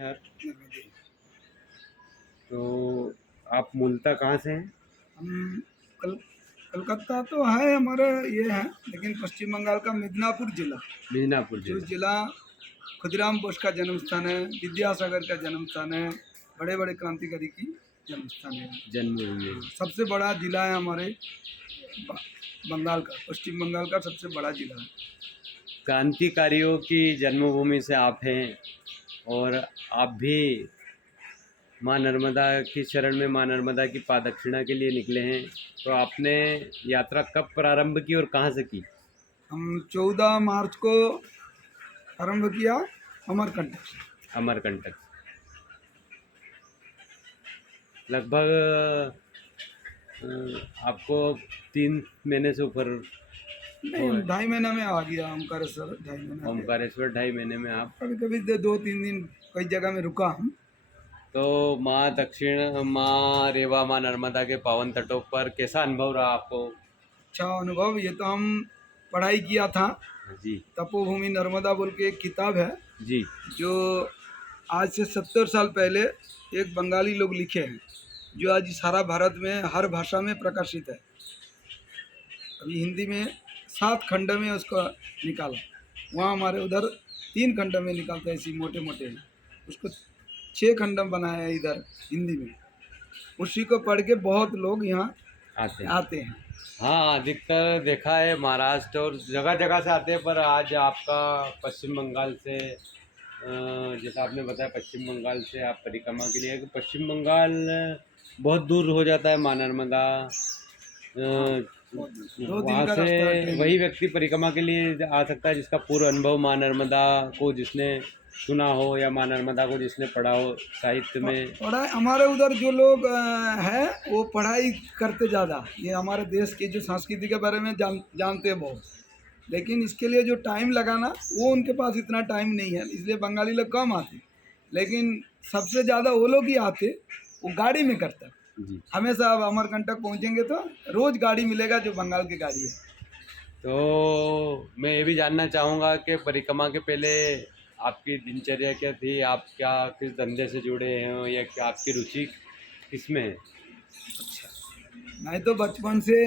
यार, तो आप मूलतः कहाँ से हैं? हम कल कलकत्ता तो है हमारा ये है, लेकिन पश्चिम बंगाल का मिदनापुर जिला, मिदनापुर जो जिला। जिला खुदीराम बोस का जन्म स्थान है, विद्यासागर का जन्म स्थान है, बड़े बड़े क्रांतिकारी की जन्म स्थान है। जन्मभूमि। सबसे बड़ा जिला है हमारे ब- बंगाल का, पश्चिम बंगाल का सबसे बड़ा जिला है। क्रांतिकारियों की जन्मभूमि से आप हैं और आप भी माँ नर्मदा की शरण में माँ नर्मदा की पादक्षिणा के लिए निकले हैं। तो आपने यात्रा कब प्रारंभ की और कहाँ से की? हम 14 मार्च को आरंभ किया अमरकंटक से। अमरकंटक। लगभग आपको 3 महीने से ऊपर नहीं, हो गए। 2.5 महीना में आ गया ओमकारेश्वर, 2.5 महीना में। ओमकारेश्वर 2.5 महीने में आप। कभी कभी 2-3 दिन कई जगह में रुका हूँ। तो माँ रेवा माँ नर्मदा के पावन तटों पर कैसा अनुभव रहा आपको? अच्छा अनुभव, ये तो हम पढ़ाई किया था। जी। तपोभूमि नर्मदा बोल के एक किताब है, जी। जो आज से 70 साल पहले एक बंगाली लोग लिखे हैं, जो आज सारा भारत में हर भाषा में प्रकाशित है। अभी हिंदी में 7 खंड में उसको निकाला, वहाँ हमारे उधर 3 खंड में निकालते हैं, ऐसी मोटे मोटे हैं। उसको 6 खंड में बनाया है इधर हिंदी में। उसी को पढ़ के बहुत लोग यहाँ आते हैं। हाँ, अधिकतर देखा है महाराष्ट्र और जगह जगह से आते हैं, पर आज आपका पश्चिम बंगाल से जैसा आपने बताया पश्चिम बंगाल से आप परिक्रमा के लिए, पश्चिम बंगाल बहुत दूर हो जाता है माँ नर्मदा। दो दिन वहाँ का से रास्ता है ट्रेन वही में। व्यक्ति परिक्रमा के लिए आ सकता है जिसका पूर्व अनुभव माँ नर्मदा को जिसने सुना हो या माँ नर्मदा को जिसने पढ़ा हो साहित्य में। पढ़ाई हमारे उधर जो लोग हैं वो पढ़ाई करते ज़्यादा, ये हमारे देश के जो संस्कृति के बारे में जानते हैं बहुत, लेकिन इसके लिए जो टाइम लगाना वो उनके पास इतना टाइम नहीं है, इसलिए बंगाली लोग कम आते। लेकिन सबसे ज़्यादा वो लोग ही आते, वो गाड़ी में करता है। जी। हमेशा आप अमरकंटक पहुँचेंगे तो रोज़ गाड़ी मिलेगा जो बंगाल की गाड़ी है। तो मैं ये भी जानना चाहूँगा कि परिक्रमा के पहले आपकी दिनचर्या क्या थी? आप क्या किस धंधे से जुड़े हैं या क्या आपकी रुचि किस में है? अच्छा, मैं तो बचपन से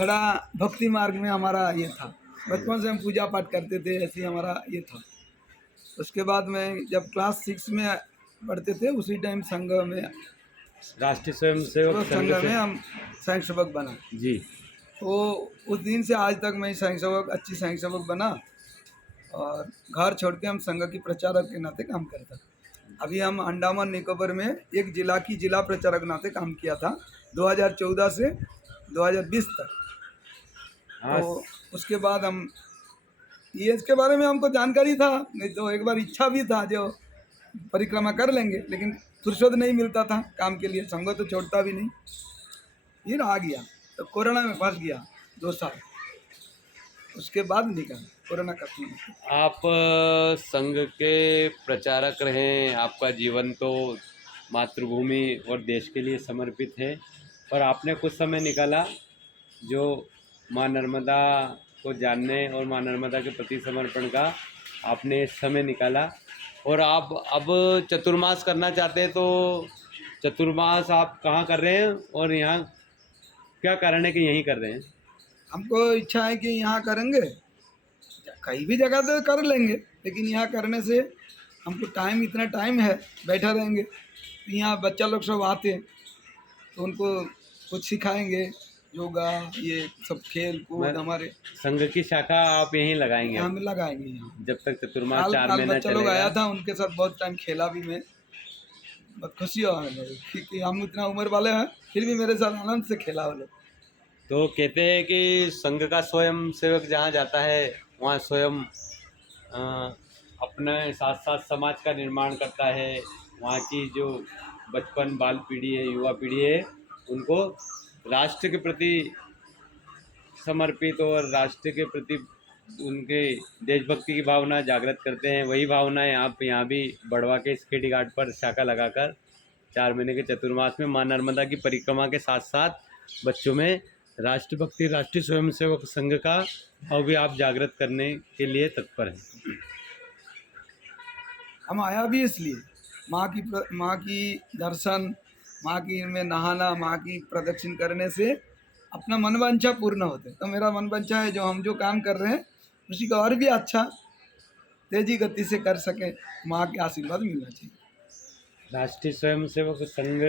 थोड़ा भक्ति मार्ग में हमारा ये था, बचपन से हम पूजा पाठ करते थे, ऐसे ही हमारा ये था। उसके बाद में जब क्लास 6 में पढ़ते थे, उसी टाइम संघ में, राष्ट्रीय स्वयंसेवक संघ संघ से। में हम स्वयं सेवक बना। जी। तो उस दिन से आज तक मैं स्वयं सेवक, अच्छी स्वयं सेवक बना, और घर छोड़ के हम संघ की प्रचारक के नाते काम करता। अभी हम अंडमान निकोबार में एक जिला की जिला प्रचारक नाते काम किया था 2014 से 2020 तक। हाँ। तो उसके बाद हम ये इसके बारे में हमको जानकारी था, नहीं तो एक बार इच्छा भी था जो परिक्रमा कर लेंगे, लेकिन फुर्सत नहीं मिलता था काम के लिए, संग तो छोड़ता भी नहीं। फिर आ गया तो कोरोना में फंस गया 2 साल, उसके बाद निकल कोरोना खत्म हुआ। आप संघ के प्रचारक रहे, आपका जीवन तो मातृभूमि और देश के लिए समर्पित है, पर आपने कुछ समय निकाला जो माँ नर्मदा को जानने और माँ नर्मदा के प्रति समर्पण का आपने समय निकाला, और आप अब चतुर्मास करना चाहते हैं। तो चतुर्मास आप कहाँ कर रहे हैं और यहाँ क्या कारण है कि यहीं कर रहे हैं? हमको इच्छा है कि यहाँ करेंगे, कहीं भी जगह तो कर लेंगे, लेकिन यहाँ करने से हमको टाइम, इतना टाइम है, बैठा रहेंगे तो यहाँ बच्चा लोग सब आते हैं, तो उनको कुछ सिखाएंगे, योगा, ये सब खेल कूद हमारे संघ की शाखा आप यहीं लगाएंगे यहाँ में लगाएंगे। यहाँ जब तक चतुर्मास काल 4 काल महीना बच्चा लोग चलेगा? आया था, उनके साथ बहुत टाइम खेला भी मैं, बहुत खुशी हुआ हमें कि हम इतना उम्र वाले हैं फिर भी मेरे साथ आनंद से खेला वो लोग। तो कहते हैं कि संघ का स्वयं सेवक जहाँ जाता है वहाँ स्वयं अ, अपने साथ साथ समाज का निर्माण करता है। वहाँ की जो बचपन बाल पीढ़ी है, युवा पीढ़ी है, उनको राष्ट्र के प्रति समर्पित और राष्ट्र के प्रति उनके देशभक्ति की भावना जागृत करते हैं। वही भावनाएं आप यहाँ भी बढ़वा के स्केटी घाट पर शाखा लगाकर 4 महीने के चतुर्मास में माँ नर्मदा की परिक्रमा के साथ साथ बच्चों में राष्ट्रभक्ति, राष्ट्रीय स्वयंसेवक संघ का भाव भी आप जागृत करने के लिए तत्पर हैं। हम आया भी इसलिए माँ की दर्शन, माँ की में नहाना, माँ की प्रदक्षिण करने से अपना मनवांछा पूर्ण होते हैं। तो मेरा मनवांछा है जो हम जो काम कर रहे हैं उसी का और भी अच्छा तेजी गति से कर सकें, माँ के आशीर्वाद मिलना चाहिए। राष्ट्रीय स्वयंसेवक संघ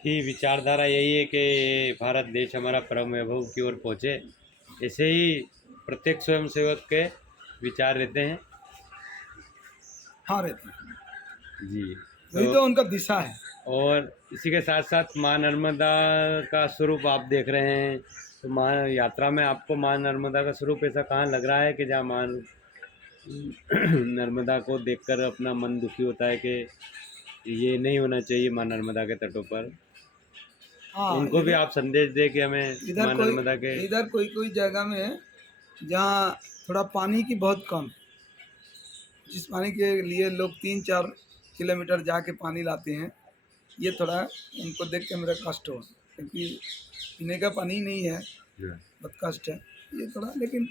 की विचारधारा यही है कि भारत देश हमारा परम वैभव की ओर पहुँचे। ऐसे ही प्रत्येक स्वयंसेवक के विचार रहते हैं। हाँ, रहते हैं, जी। वही तो उनका दिशा है। और इसी के साथ साथ माँ नर्मदा का स्वरूप आप देख रहे हैं, तो माँ यात्रा में आपको माँ नर्मदा का स्वरूप ऐसा कहाँ लग रहा है कि जहाँ माँ नर्मदा को देखकर अपना मन दुखी होता है कि ये नहीं होना चाहिए माँ नर्मदा के तटों पर? हाँ, उनको भी आप संदेश दें कि हमें माँ नर्मदा के इधर कोई कोई जगह में जहाँ थोड़ा पानी की बहुत कम है, जिस पानी के लिए लोग 3-4 किलोमीटर जाके पानी लाते हैं, ये थोड़ा उनको देख के मेरा कष्ट हो, क्योंकि पीने का पानी नहीं है, बहुत कष्ट है ये थोड़ा। लेकिन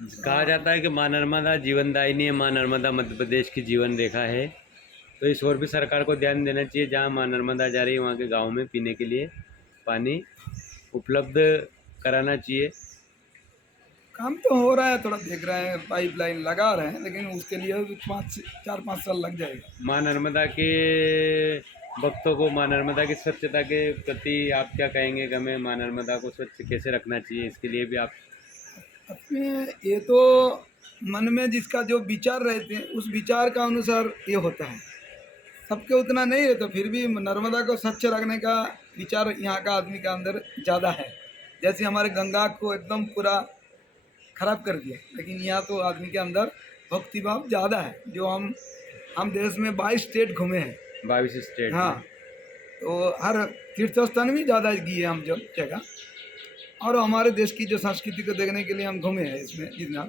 कहा जाता है कि माँ नर्मदा जीवनदायिनी है, माँ नर्मदा मध्य प्रदेश की जीवन रेखा है। तो इस ओर भी सरकार को ध्यान देना चाहिए, जहाँ माँ नर्मदा जा रही है वहाँ के गाँव में पीने के लिए पानी उपलब्ध कराना चाहिए। काम तो हो रहा है, थोड़ा देख रहे हैं, पाइपलाइन लगा रहे हैं, लेकिन उसके लिए भी 4-5 साल लग जाएगा। माँ नर्मदा के भक्तों को माँ नर्मदा की स्वच्छता के प्रति आप क्या कहेंगे कि हमें माँ नर्मदा को स्वच्छ कैसे रखना चाहिए? इसके लिए भी आप अपने ये तो मन में जिसका जो विचार रहते हैं उस विचार का अनुसार ये होता है, सबके उतना नहीं है, तो फिर भी नर्मदा को स्वच्छ रखने का विचार यहाँ का आदमी के अंदर ज़्यादा है। जैसे हमारे गंगा को एकदम पूरा खराब कर दिया, लेकिन यहाँ तो आदमी के अंदर भक्ति भाव ज़्यादा है। जो हम देश में 22 स्टेट घूमे हैं। 22 स्टेट हाँ, तो हर तीर्थ स्थान भी ज़्यादा गए हम जब जगह, और हमारे देश की जो संस्कृति को देखने के लिए हम घूमे हैं इसमें जितना,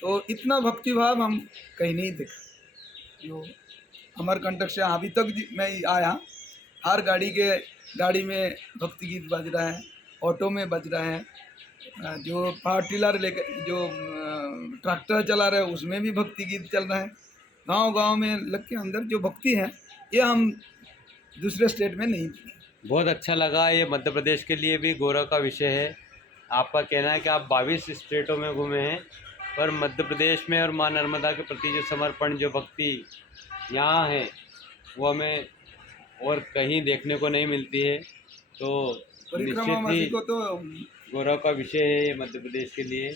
तो इतना भक्ति भाव हम कहीं नहीं देखा। जो अमरकंटक से अभी तक मैं आया, हर गाड़ी में भक्ति गीत बज रहा है, ऑटो में बज रहा है, जो पावर टिलर लेकर जो ट्रैक्टर चला रहे हैं उसमें भी भक्ति गीत चल रहा है। गांव में लग के अंदर जो भक्ति है ये हम दूसरे स्टेट में नहीं थी। बहुत अच्छा लगा। ये मध्य प्रदेश के लिए भी गौरव का विषय है। आपका कहना है कि आप 22 स्टेटों में घूमे हैं, पर मध्य प्रदेश में और माँ नर्मदा के प्रति जो समर्पण, जो भक्ति यहाँ है वो हमें और कहीं देखने को नहीं मिलती है। तो निश्चित ही को तो गौरव का विषय है ये मध्य प्रदेश के लिए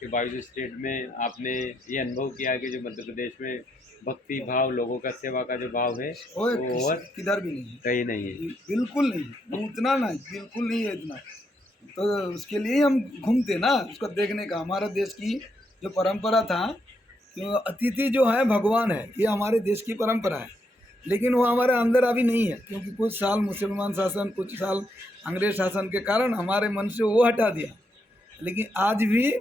कि 22 स्टेट में आपने ये अनुभव किया कि जो मध्य प्रदेश में भक्ति भाव, लोगों का सेवा का जो भाव है वो और किधर भी नहीं है, कहीं नहीं है। बिल्कुल नहीं, वो उतना नहीं, बिल्कुल नहीं है इतना। तो उसके लिए हम घूमते ना, उसको देखने का। हमारा देश की जो परंपरा था, जो अतिथि जो है भगवान है, ये हमारे देश की परंपरा है, लेकिन वो हमारे अंदर अभी नहीं है, क्योंकि कुछ साल मुसलमान शासन, कुछ साल अंग्रेज शासन के कारण हमारे मन से वो हटा दिया। लेकिन आज भी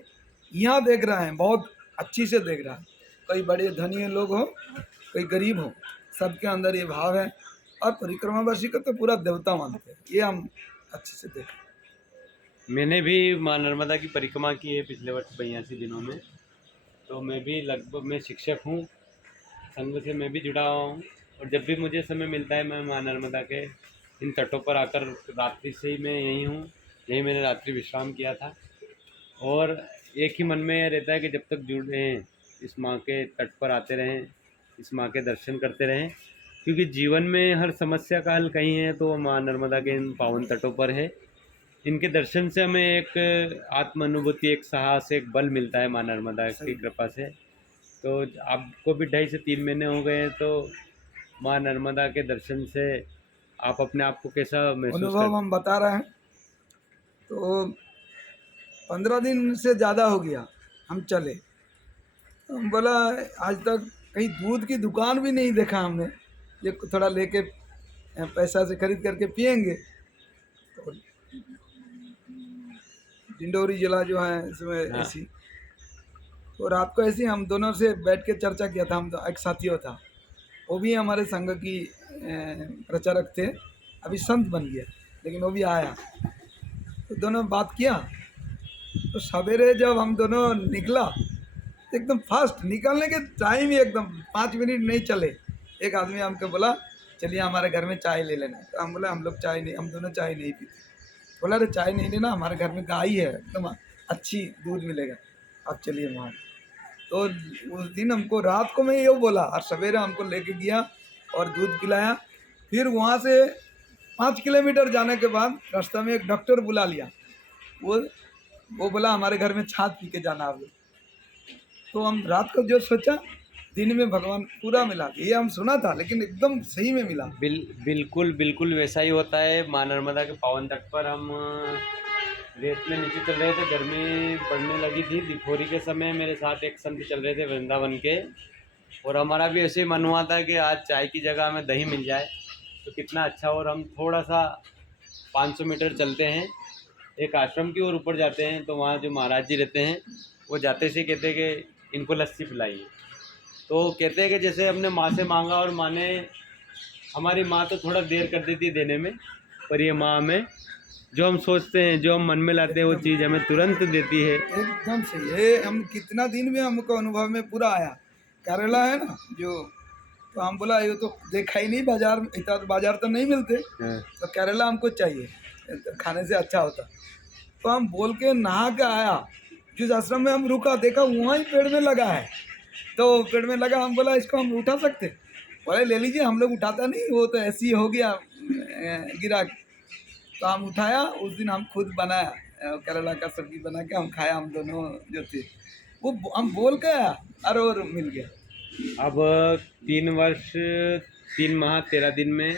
यहाँ देख रहा है, बहुत अच्छी से देख रहा है। कोई बड़े धनी लोग हो, कोई गरीब हो, सबके अंदर ये भाव है। और परिक्रमावासी को तो पूरा देवता मानते हैं, ये हम अच्छे से देखें। मैंने भी माँ नर्मदा की परिक्रमा की है पिछले वर्ष 82 दिनों में। तो मैं भी लगभग, मैं शिक्षक हूँ, संघ से मैं भी जुड़ा हुआ हूँ, और जब भी मुझे समय मिलता है मैं माँ नर्मदा के इन तटों पर आकर, रात्रि से ही मैं यहीं हूँ, यहीं मैंने रात्रि विश्राम किया था। और एक ही मन में यह रहता है कि जब तक जुड़े हैं इस माँ के तट पर आते रहें, इस माँ के दर्शन करते रहें, क्योंकि जीवन में हर समस्या का हल कहीं है तो माँ नर्मदा के इन पावन तटों पर है। इनके दर्शन से हमें एक आत्मानुभूति, एक साहस, एक बल मिलता है माँ नर्मदा की कृपा से। तो आपको भी 2.5 से 3 महीने हो गए हैं, तो माँ नर्मदा के दर्शन से आप अपने आप को कैसा महसूस अनुभव हम बता रहे हैं। तो 15 दिन से ज़्यादा हो गया हम चले, तो हम बोला आज तक कहीं दूध की दुकान भी नहीं देखा हमने, ये थोड़ा लेके पैसा से खरीद करके पियेंगे। तो डिंडोरी जिला जो है इसमें हाँ। ऐसी, तो रात को ऐसे हम दोनों से बैठ के चर्चा किया था। हम तो एक साथियों था, वो भी हमारे संघ की प्रचारक थे, अभी संत बन गया, लेकिन वो भी आया, तो दोनों बात किया। तो सवेरे जब हम दोनों निकला, एकदम फास्ट निकलने के टाइम ही एकदम 5 मिनट नहीं चले, एक आदमी हमको बोला चलिए हमारे घर में चाय ले लेना। तो हम बोले हम लोग चाय नहीं, हम दोनों चाय नहीं पीते। बोला अरे चाय नहीं लेना, हमारे घर में गाय है, एकदम अच्छी दूध मिलेगा, आप चलिए वहाँ। तो उस दिन हमको रात को मैं ये बोला और सवेरे हमको लेके गया और दूध पिलाया। फिर वहाँ से 5 किलोमीटर जाने के बाद रास्ता में एक डॉक्टर बुला लिया। वो बोला हमारे घर में छाछ पी के जाना आप लोग। तो हम रात को जो सोचा, दिन में भगवान पूरा मिला। ये हम सुना था लेकिन एकदम सही में मिला। बिल्कुल बिल्कुल वैसा ही होता है। माँ नर्मदा के पावन तट पर हम रेत में नीचे चल रहे थे, गर्मी पड़ने लगी थी। दिपोरी के समय मेरे साथ एक संत चल रहे थे वृंदावन के, और हमारा भी ऐसे ही मन हुआ था कि आज चाय की जगह हमें दही मिल जाए तो कितना अच्छा। और हम थोड़ा सा 500 मीटर चलते हैं, एक आश्रम की ओर ऊपर जाते हैं, तो वहाँ जो महाराज जी रहते हैं वो जाते से कहते हैं कि इनको लस्सी पिलाइए। तो कहते हैं कि जैसे हमने माँ से मांगा और माँ ने, हमारी माँ तो थोड़ा देर कर देती है देने में, पर ये माँ हमें जो हम सोचते हैं, जो हम मन में लाते हैं, वो चीज़ हमें तुरंत देती है। एकदम सही है। हम कितना दिन में हमको अनुभव में पूरा आया। करेला है ना जो, तो हम बोला ये तो देखा ही नहीं बाजार में, इतना तो बाजार तो नहीं मिलते, तो करेला हमको चाहिए, तो खाने से अच्छा होता। तो हम बोल के नहा के आया, जिस आश्रम में हम रुका देखा वहाँ ही पेड़ में लगा है। तो पेड़ में लगा, हम बोला इसको हम उठा सकते? बोले ले लीजिए, हम लोग उठाता नहीं, वो तो ऐसे ही हो गया गिरा। तो हम उठाया, उस दिन हम खुद बनाया करेला का सब्जी बना के हम खाया, हम दोनों जो थे। वो हम बोल के आया और मिल गया। अब 3 वर्ष 3 माह 13 दिन में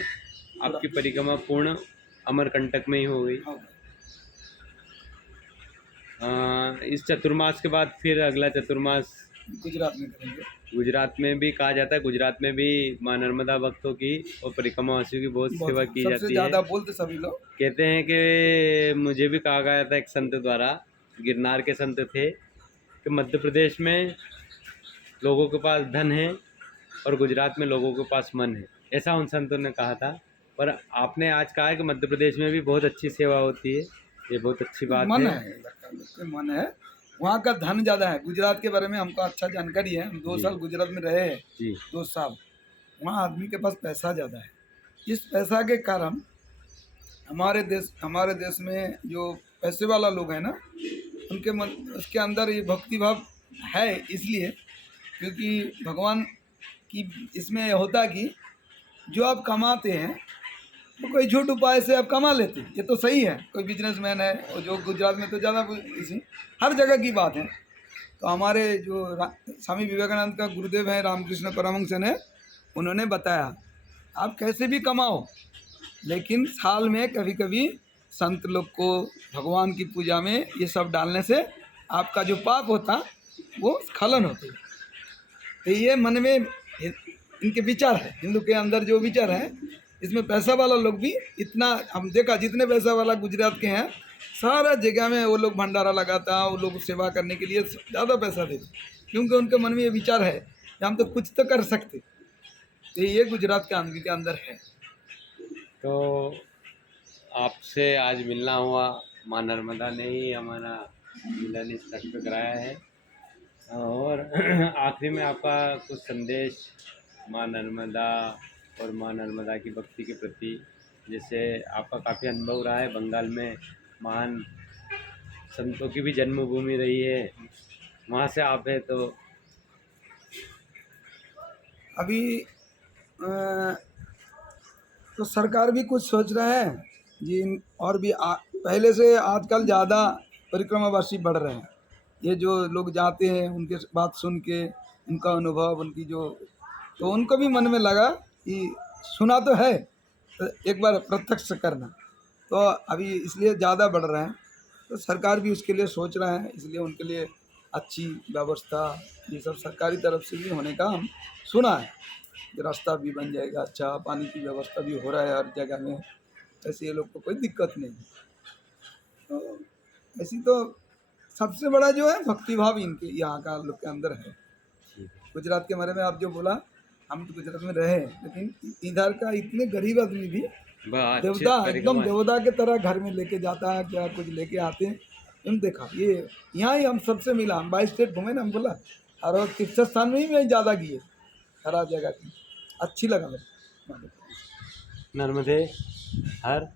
आपकी परिक्रमा पूर्ण अमरकंटक में ही हो गई। इस चतुर्मास के बाद फिर अगला चतुर्मास गुजरात में करेंगे। गुजरात में भी कहा जाता है, गुजरात में भी माँ नर्मदा भक्तों की और परिक्रमावासियों की बहुत सेवा की जाती है। सबसे ज़्यादा बोलते सभी लोग कहते हैं कि मुझे भी कहा गया था एक संत द्वारा, गिरनार के संत थे, कि मध्य प्रदेश में लोगों के पास धन है और गुजरात में लोगों के पास मन है, ऐसा उन संतों ने कहा था। पर आपने आज कहा है कि मध्य प्रदेश में भी बहुत अच्छी सेवा होती है, ये बहुत अच्छी बात मन है। है, मन है, वहाँ का धन ज़्यादा है। गुजरात के बारे में हमको अच्छा जानकारी है, हम 2 साल गुजरात में रहे हैं जी। 2 साल। वहाँ आदमी के पास पैसा ज़्यादा है। इस पैसा के कारण हमारे देश में जो पैसे वाला लोग हैं ना, उनके मन, उसके अंदर ये भक्ति भाव है, इसलिए क्योंकि भगवान की इसमें होता कि जो आप कमाते हैं तो कोई झूठ उपाय से आप कमा लेते हैं, ये तो सही है। कोई बिजनेसमैन है, और जो गुजरात में तो ज़्यादा इसी हर जगह की बात है। तो हमारे जो स्वामी विवेकानंद का गुरुदेव है रामकृष्ण परमहंस ने, उन्होंने बताया आप कैसे भी कमाओ, लेकिन साल में कभी कभी संत लोग को भगवान की पूजा में ये सब डालने से आपका जो पाप होता वो स्खलन होते। तो ये मन में इनके विचार है, हिंदू के अंदर जो विचार है, इसमें पैसा वाला लोग भी इतना, हम देखा जितने पैसा वाला गुजरात के हैं सारा जगह में वो लोग भंडारा लगाता, वो लोग सेवा करने के लिए ज़्यादा पैसा देते, क्योंकि उनके मन में ये विचार है कि हम तो कुछ तो कर सकते। तो ये गुजरात के आदमी के अंदर है। तो आपसे आज मिलना हुआ, माँ नर्मदा ने ही हमारा मिलन इस तट पे कराया है। और आखिरी में आपका कुछ संदेश माँ नर्मदा और माँ नर्मदा की भक्ति के प्रति, जैसे आपका काफ़ी अनुभव रहा है, बंगाल में महान संतों की भी जन्मभूमि रही है, वहाँ से आप है, तो अभी तो सरकार भी कुछ सोच रहा है जी, और भी पहले से आजकल ज़्यादा परिक्रमावासी बढ़ रहे हैं। ये जो लोग जाते हैं उनके बात सुन के, उनका अनुभव, उनकी जो, तो उनको भी मन में लगा कि सुना तो है, तो एक बार प्रत्यक्ष करना, तो अभी इसलिए ज़्यादा बढ़ रहे हैं। तो सरकार भी उसके लिए सोच रहा है, इसलिए उनके लिए अच्छी व्यवस्था ये सब सरकारी तरफ से भी होने का हम सुना है। रास्ता भी बन जाएगा, अच्छा पानी की व्यवस्था भी हो रहा है हर जगह में, ऐसे ये लोग को कोई दिक्कत नहीं है। तो ऐसी तो सबसे बड़ा जो है भक्ति भाव इनके यहाँ का लोग के अंदर है। गुजरात के बारे में आप जो बोला, हम तो गुजरात में रहे, लेकिन इधर का इतने गरीब आदमी भी देवता, एकदम देवता के तरह घर में लेके जाता है, क्या कुछ लेके आते हैं। हम देखा ये यहाँ ही हम सबसे मिला, हम 22 स्टेट घूमे ना, हम बोला और तीर्थ स्थान में ही मैं ज़्यादा गए हर जगह की। अच्छी लगा मेरे को। नर्मदे हर